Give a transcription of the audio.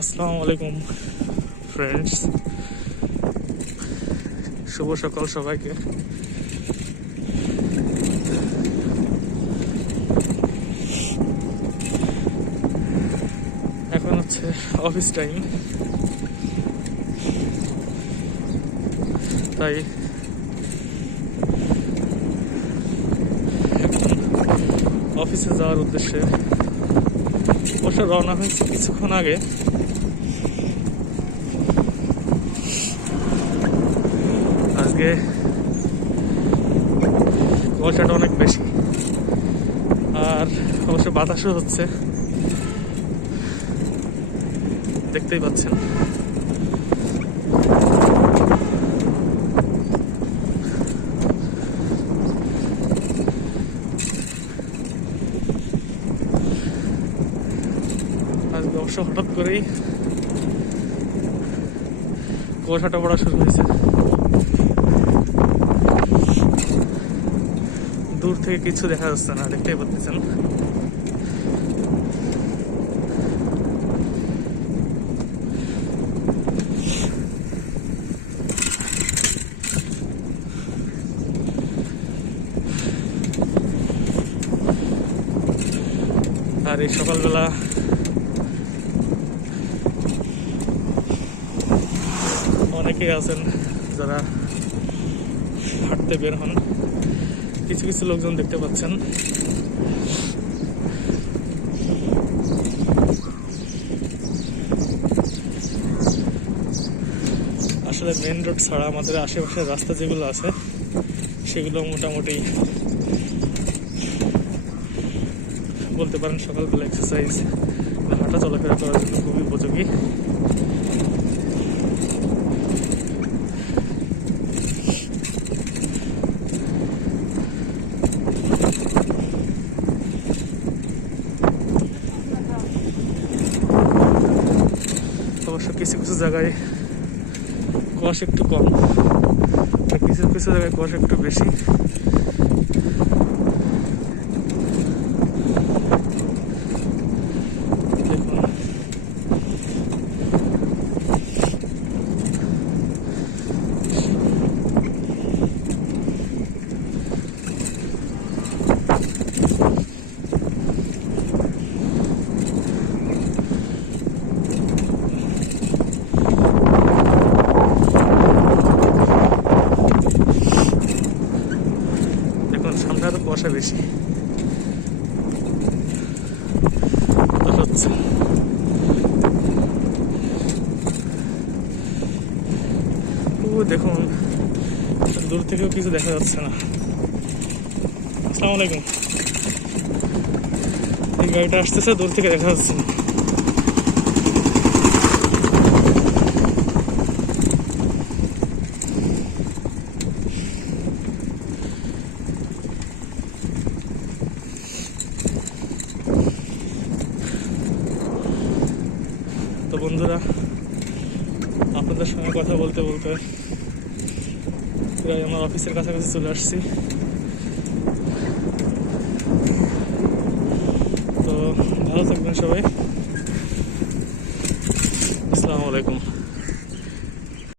আসসালামু আলাইকুম ফ্রেন্ডস শুভ সকাল সবাইকে। এখন হচ্ছে অফিস টাইম তাই অফিসে যাওয়ার উদ্দেশ্যে অবশ্য রওনা হয়েছে কিছুক্ষণ আগে। আজকে কুয়াশাটা অনেক বেশি। আর অবশ্য বাতাসও হচ্ছে। দেখতেই পাচ্ছেন। অবশ্য হঠাৎ করেই কুয়াশাটা পড়া শুরু হয়েছে। দূর থেকে কিছু দেখা যাচ্ছে না, দেখতেই পাচ্ছেন। আর এই সকালবেলা অনেকেই আছেন যারা হাঁটতে বের হন। কিছু কিছু লোকজন দেখতে পাচ্ছেন। আসলে মেন রোড ছাড়া আমাদের আশেপাশের রাস্তা যেগুলো আছে, সেগুলো মোটামুটি বলতে পারেন সকালবেলা এক্সারসাইজ হাঁটা চলাফেরা করার জন্য খুবই উপযোগী। অবশ্য কিছু কিছু জায়গায় কুয়াশা একটু কম। কিছু কিছু জায়গায় কুয়াশা একটু বেশি দেখুন দেখুন তো কুয়াশা বেশি। ও, দেখুন, দূর থেকেও কিছু দেখা যাচ্ছে না। আসসালামু আলাইকুম। এই গাড়িটা আসতেছে, দূর থেকে দেখা যাচ্ছে না। তো বন্ধুরা, আপনাদের সঙ্গে কথা বলতে বলতে প্রায় আমার অফিসের কাছাকাছি চলে আসছি। তো ভালো থাকবেন সবাই। আসসালামু আলাইকুম।